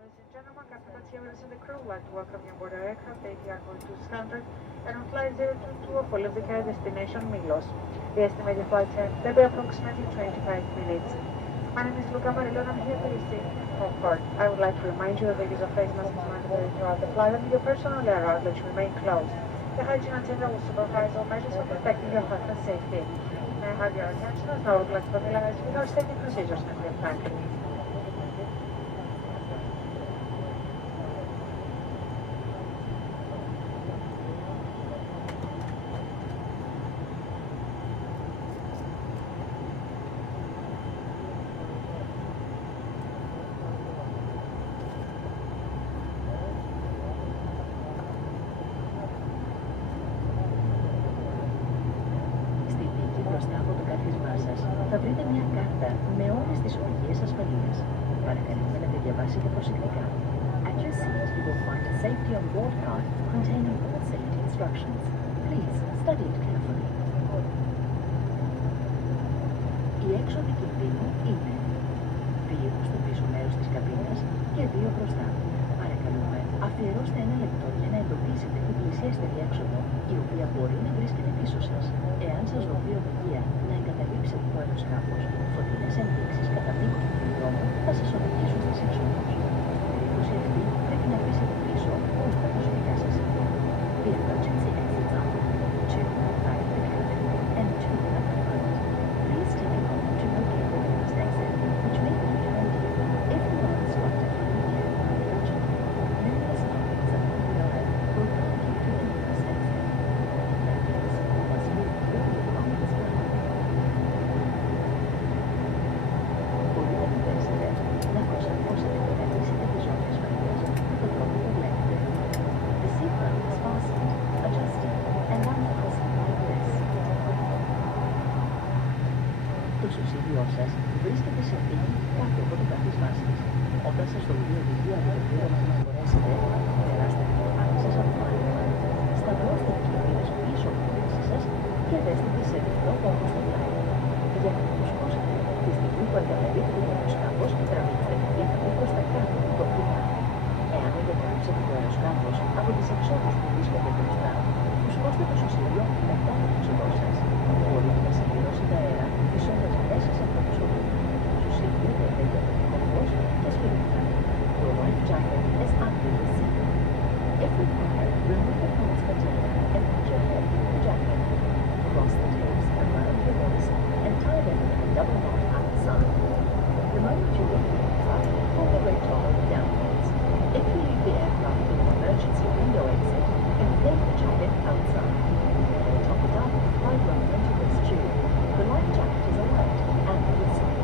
Ladies and gentlemen, Captain Matsiavras and the crew would like to welcome you on board our aircraft ATR 200 and on flight 022 of Olympica destination Milos. The estimated flight time will be approximately 25 minutes. My name is Luca Marillo and I'm here to receive home port. I would like to remind you that the use of face masks is mandatory throughout the flight and your personal air outlets should remain closed. The hygiene attendant will supervise all measures for protecting your health and safety. May I have your attention as now I would like to familiarize you with our safety procedures at the time. Μπροστά από το κάθισμά σας θα βρείτε μια κάρτα με όλες τις οδηγίες ασφαλείας. Παρακαλούμε να τη διαβάσετε προσεκτικά. At your seat you will find a safety on board card containing all safety instructions. Please study it carefully. Οι έξοδοι κινδύνου είναι 2 στο πίσω μέρος της καμπίνας και 2 μπροστά. Παρακαλούμε, αφιερώστε 1 λεπτό για να εντοπίσετε την πλησιέστερη έξοδο, η οποία μπορεί να βρίσκεται πίσω σας. Εάν σας δοθεί οδηγία να εγκαταλείψετε το αεροσκάφος, φωτεινές ενδείξεις κατά μήκος του δρόμου θα σας οδηγήσουν στις εξόδους. Στην περίπτωση αυτή πρέπει να αφήσετε πίσω όλα τα προσωπικά σας υλικά. The emergency exits are 2 at the cabin and 2 at the front. Please take a moment to locate the nearest exit, which may be behind you. If you are instructed to leave the aircraft urgently, numerous markings along the aisle will guide you to the nearest exit. That means you must move all your belongings behind you. Μπορείτε να θέσετε να προσαρμόσετε και να κλείσετε τις ζώνες ασφαλείας με τον τρόπο που βλέπετε. The seatbelt is fastened, adjusted, and unfastened like this. Το σωσίδιό σας βρίσκεται σε θήκη κάτω από το κάθισμά σας. Όταν σας δοθεί οδηγία για το πλήρωμα να μπορέσετε, περάστε την κεφάλι σας από το άλμα. Σταυρώστε τις κινδύνες πίσω από τη μέση σας και δέστε τις σε διπλό πόντο στο πλάι. Για να το σκόσετε, τη στιγμή που εγκαταλείπετε το αεροσκάφος, τραβήξτε την πίτα προς τα κάτω το πλάι. Εάν εγκαταλείψετε το αεροσκάφος από τις εξόδους που βρίσκονται μπροστά, φουσκώστε το σωσίδιο μετά την έξοδό σας. Μπορείτε να συμπληρώσετε αέρα βυθίζοντας μέσα σε αυτό το σωσίδιο. Το σωσίδιο δέχεται κομβός και σφυρίχτα. Your life jacket is under the seat. If required, remove the pants container and put your head in the jacket. Cross the tapes around your waist and tie them in a double knot at the side. The moment you leave the aircraft, pull the red toggle downwards. If you leave the aircraft with an emergency window exit, inflate the jacket outside. Top it up by running into this tube. The life jacket is alert and will slip.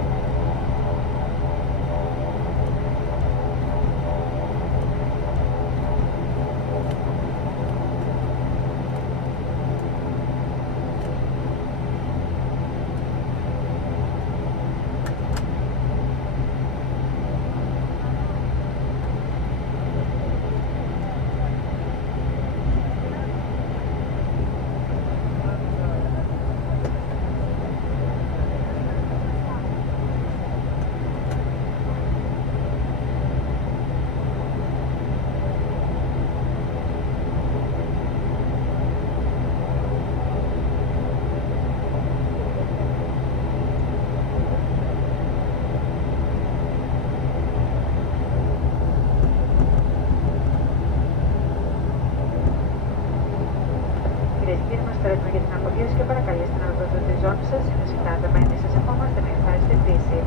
Ευχαριστούμε για την απογείωση και παρακαλείστε να οδηγήσετε τη ζώνη σας. Είναι συνταγμένοι σας ευχόμαστε μια ευχάριστη πτήση.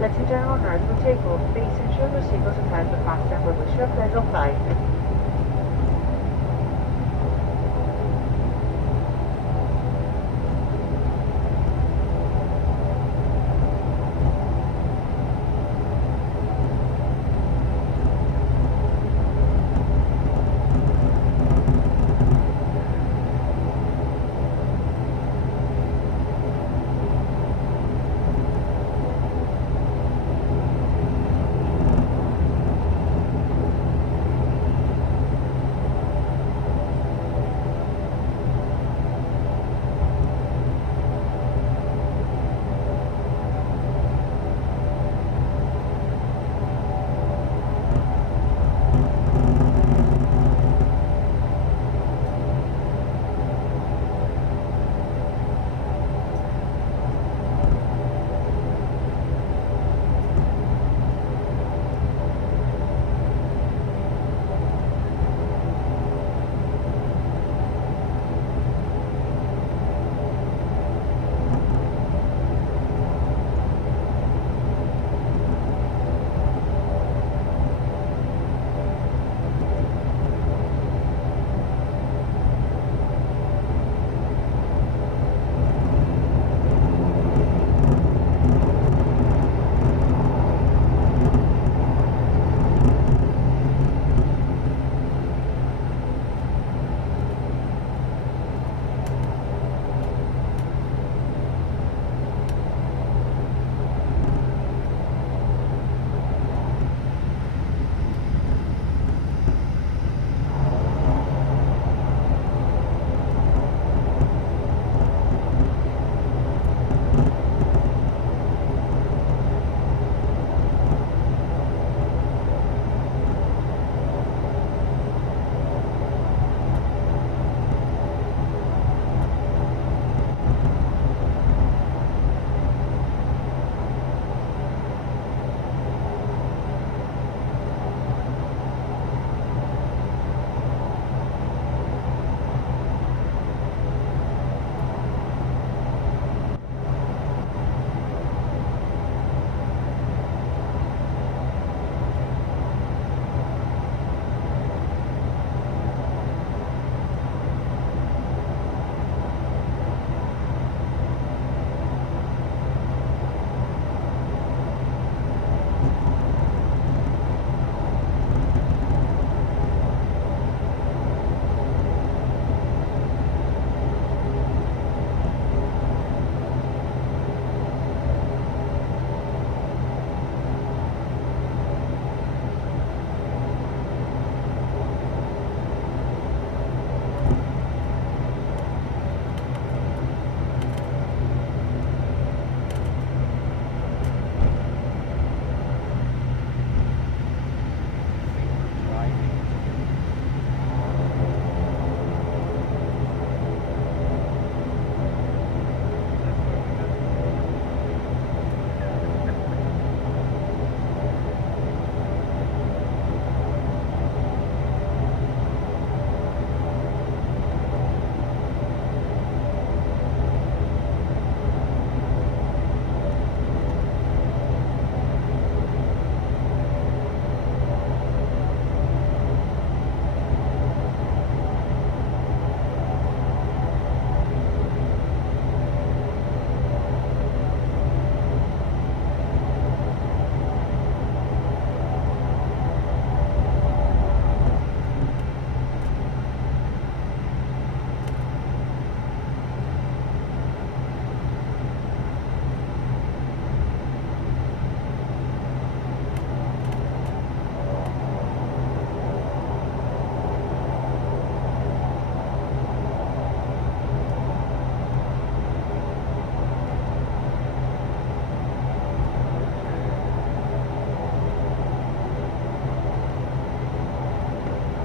Ladies and gentlemen, on to take off. Please ensure your seatbelts are tied to fasten and we wish you a pleasant flight.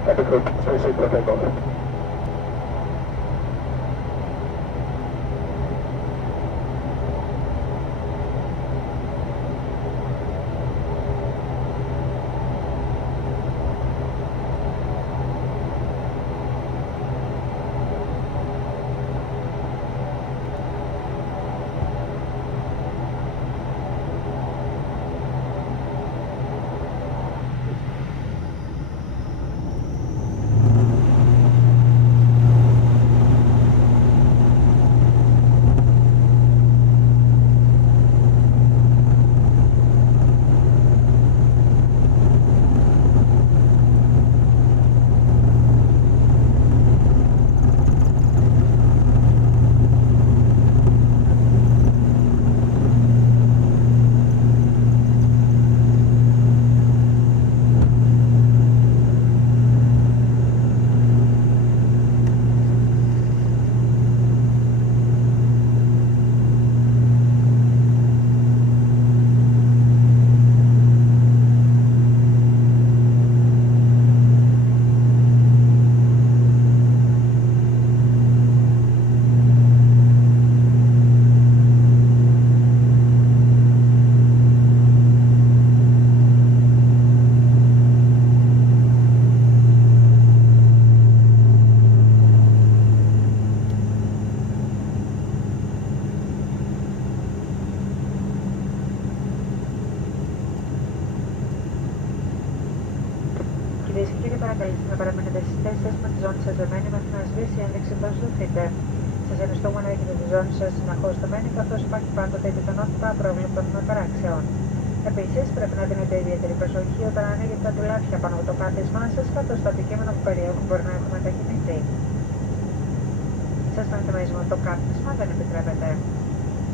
Copy crew, 36 for takeoff. Κυρίες και κύριοι, παρακαλείστε να παραμείνετε στις θέσεις σας με τη ζώνη σας δεμένη μέχρι να σβήσει η ένδειξη πως δοθείτε. Σας ευχαριστούμε να έχετε τη ζώνη σας συνεχώς δεμένη, καθώς υπάρχει πάντοτε η πιθανότητα απρόβλεπτων παράξεων. Επίσης, πρέπει να δίνετε ιδιαίτερη προσοχή όταν ανοίγετε τα ντουλάπια πάνω από το κάθισμά σας, καθώς το αντικείμενο που περιέχουν μπορεί να έχουν μετακινηθεί. Σας θυμίζουμε ότι το κάθισμα δεν επιτρέπεται.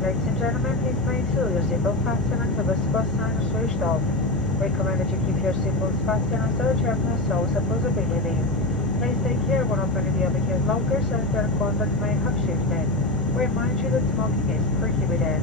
Ladies and gentlemen, please make sure your seatbelt fasten until the bus sign is switched off. We recommend that you keep your seatbelts fastened until you have no source of visibility. Please take care when opening the overhead lockers as their contact may have shifted. We remind you that smoking is prohibited.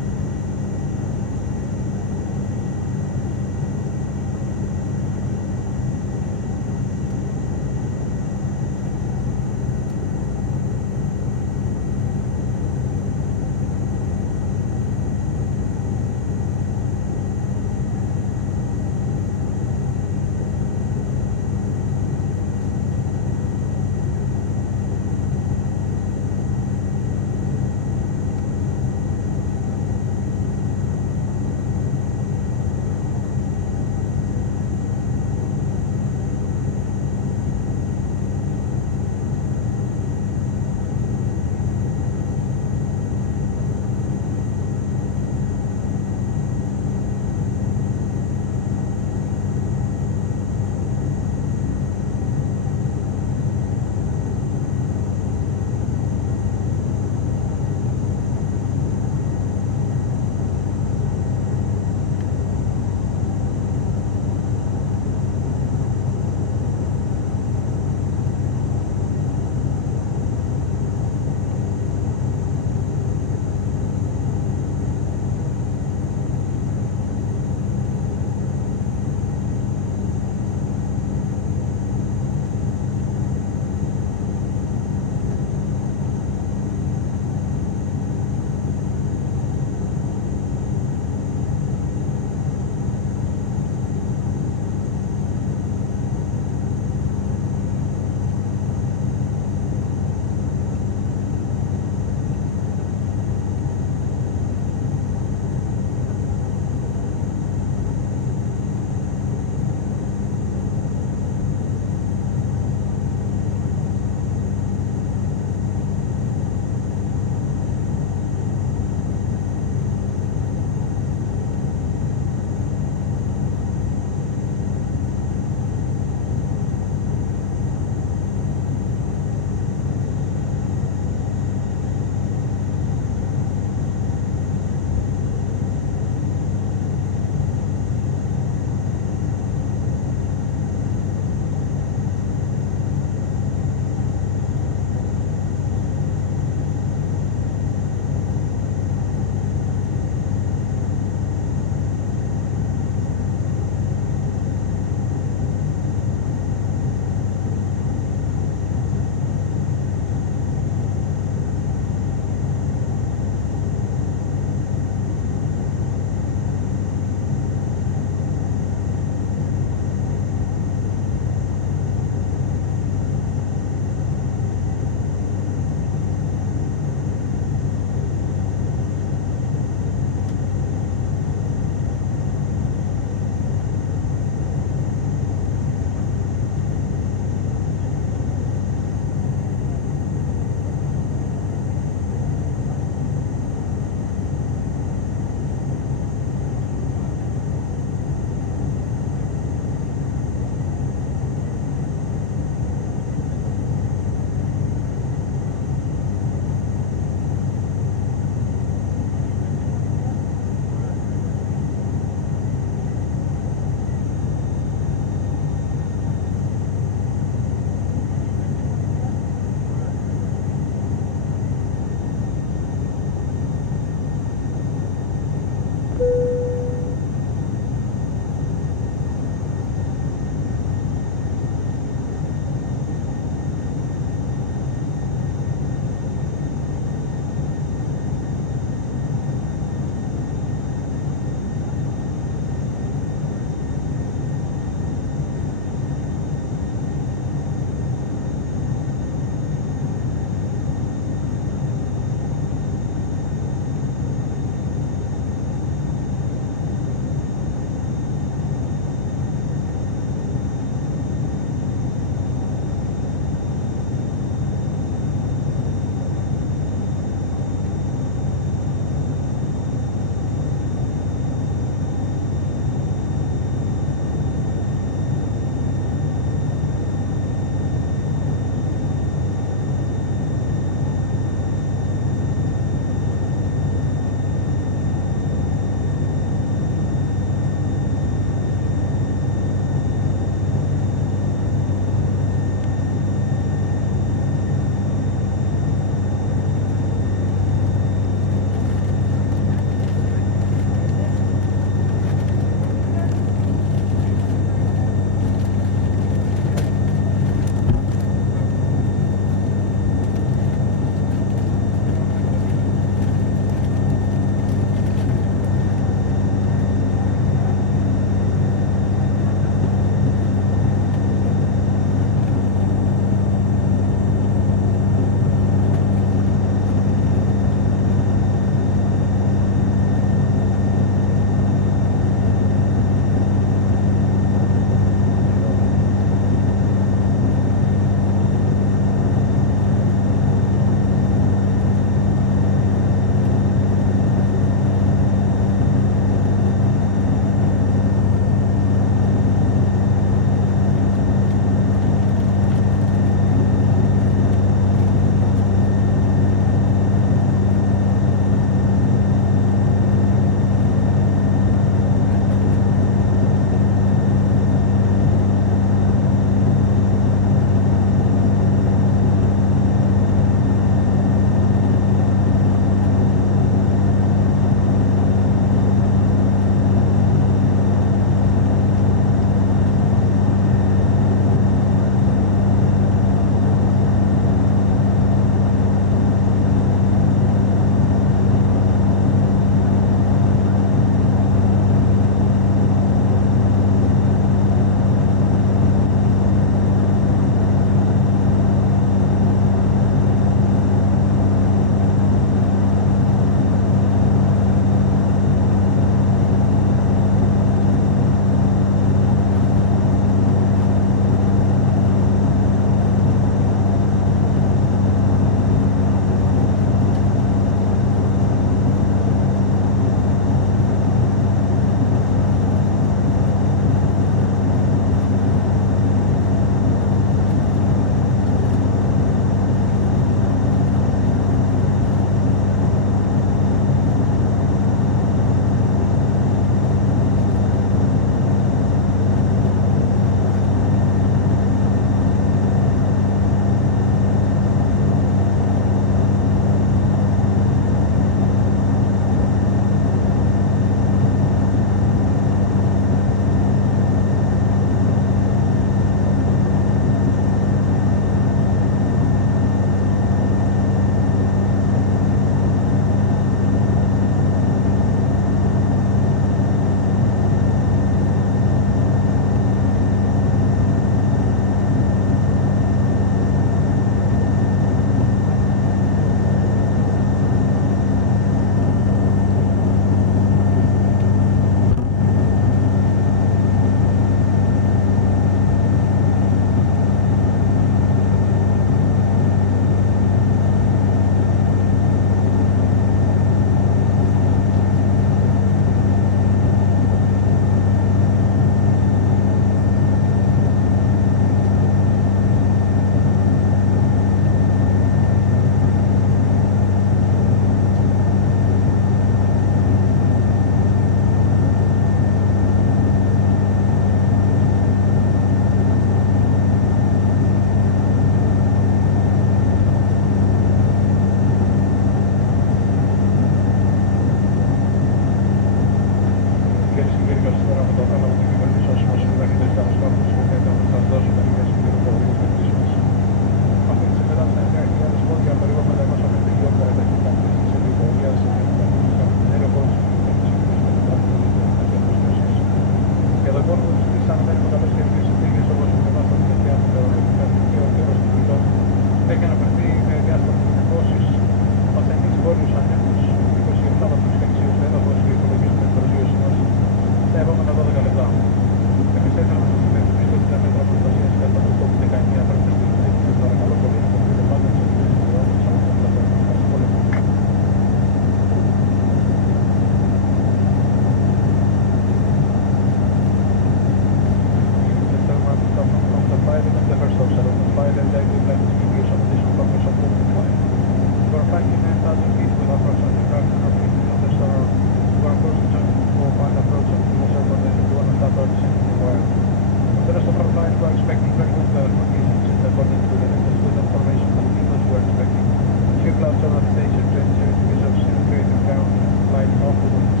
99,000 feet with approximately 550 kilometers per hour. We are approaching Changchun for final approach of the airport and we want to start our descent in the wire. For the rest of our flight, we are expecting very good conditions and according to the latest weather information from the windows we are expecting a few clouds over the station, 20 degrees of zero grade of ground, light off the winds.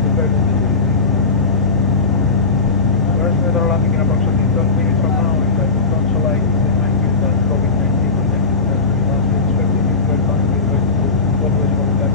It's very good visibility. We are estimating our landing in approximately 12 minutes from now, and I would also like to remind you that COVID-19 protected us. We must be expecting it to advance with always for the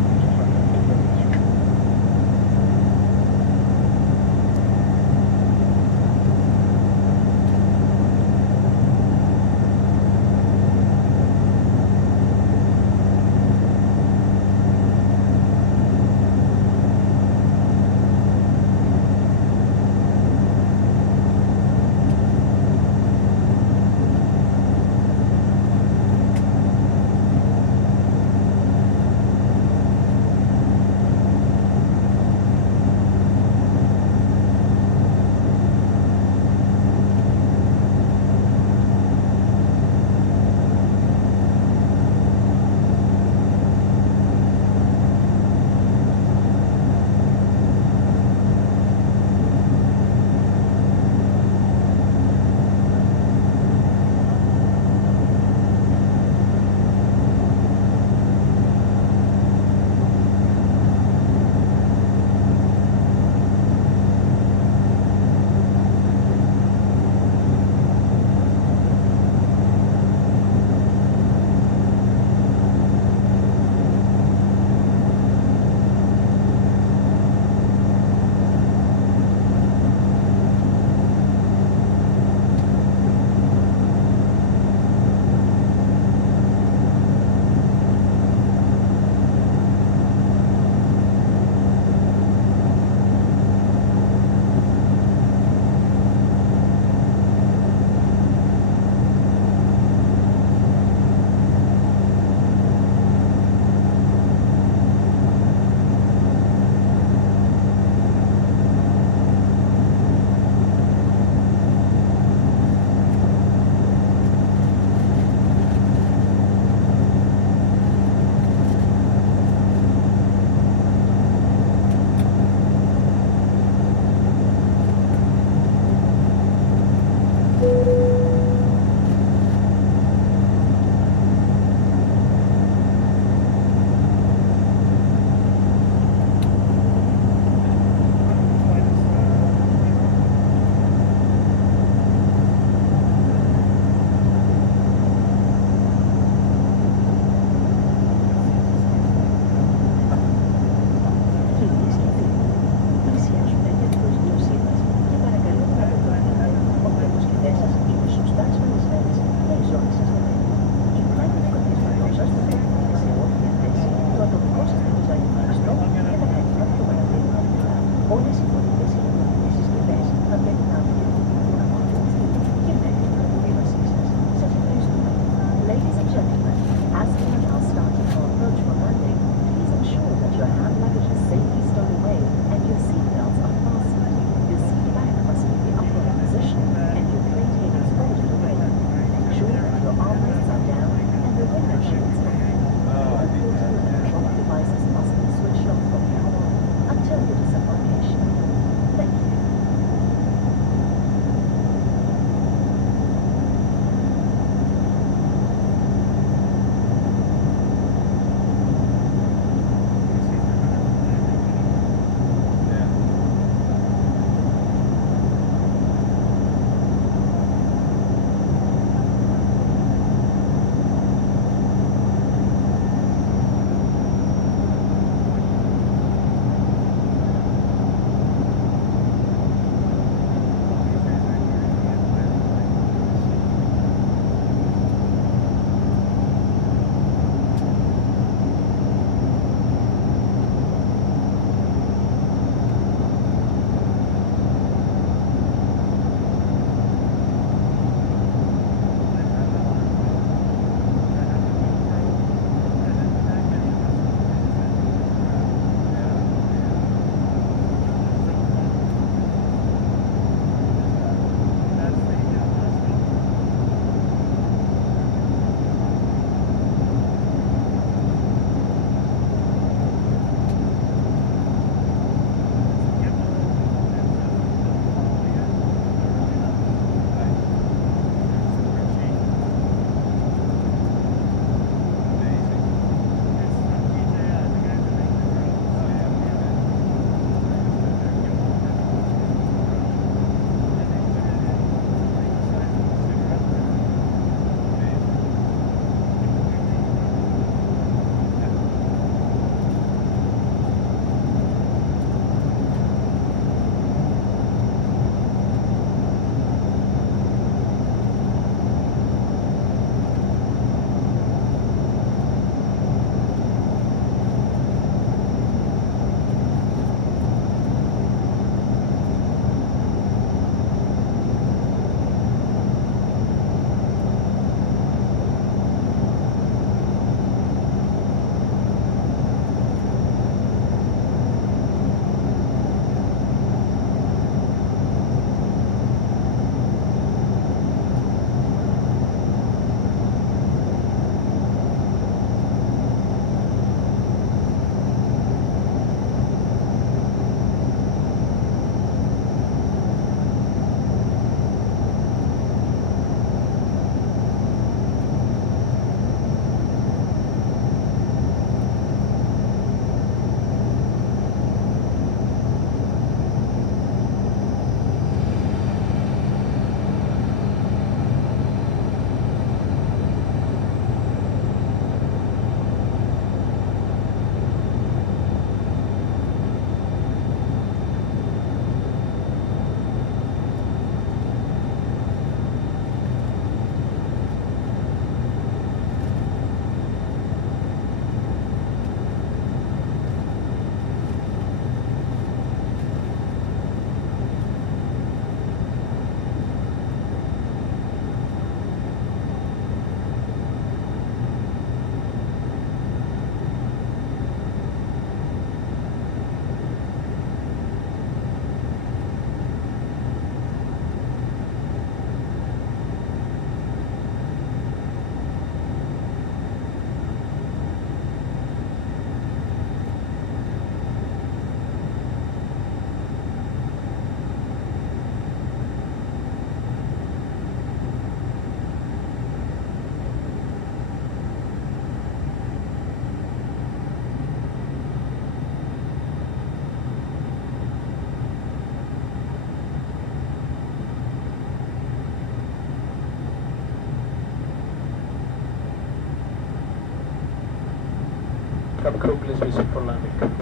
Cabin crew, please visit for landing.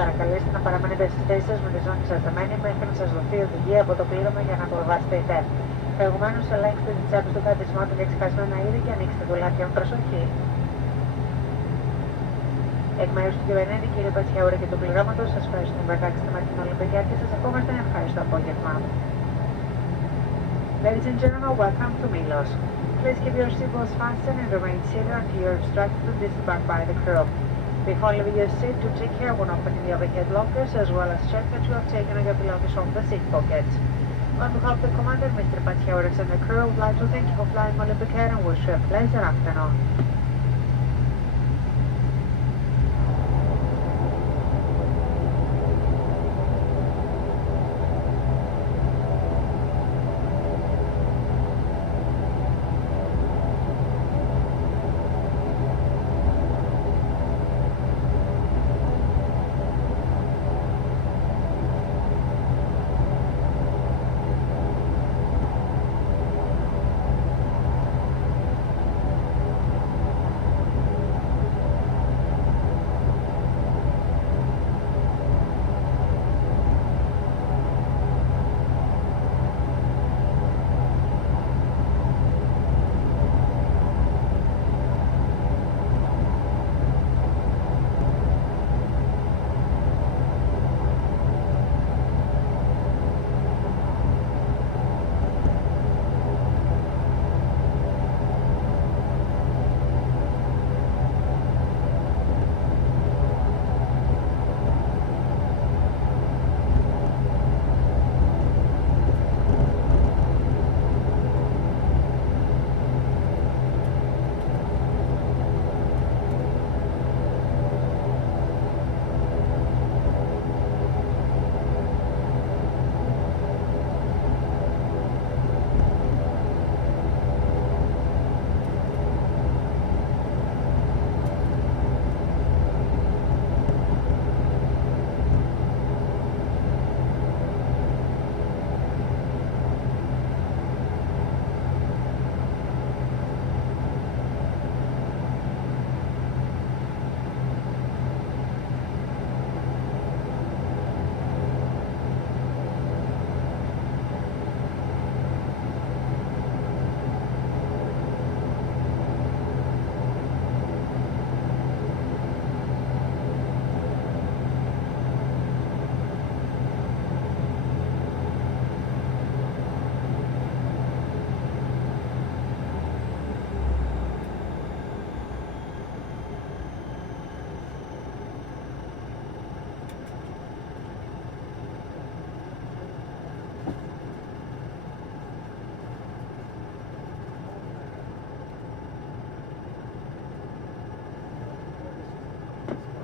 Παρακαλείστε να παραμένετε στις θέσεις σας με τη ζώνη σας δεμένη μέχρι να σας δοθεί οδηγία από το πλήρωμα για να απολαμβάσετε ΙΤΕΡ. Προηγουμένως, ελέγξτε τις τσάπες του κατεστημάτων για ξεχασμένα είδη και ανοίξτε δουλάκια με προσοχή. Εκ μέρους του κυβερνήτη, κύριε Πατσιαούρα και του πληρώματος, σας ευχαριστούμε που εντάξετε με την Ολυμπιακή και σας ευχόμαστε ένα ευχάριστο απόγευμα. Ladies and gentlemen, welcome to Milos. Please keep your seatbelts fastened and remain seated until you are instructed to disembark by the crew. Before leaving your seat, to take care when opening the overhead lockers, as well as check that you have taken your belongings from the seat pockets. On behalf of the commander, Mr. Pathiaouris, and the crew, I would like to thank you for flying Olympic Air and wish you a pleasant afternoon.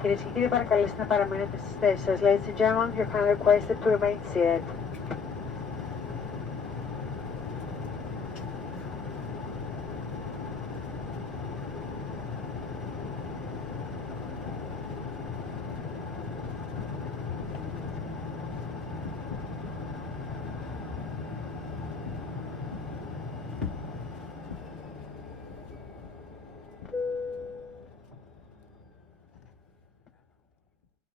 Κυρίες και κύριοι, παρακαλείστε να παραμείνετε στις θέσεις σας. Ladies and gentlemen, you're kindly requested to remain seated.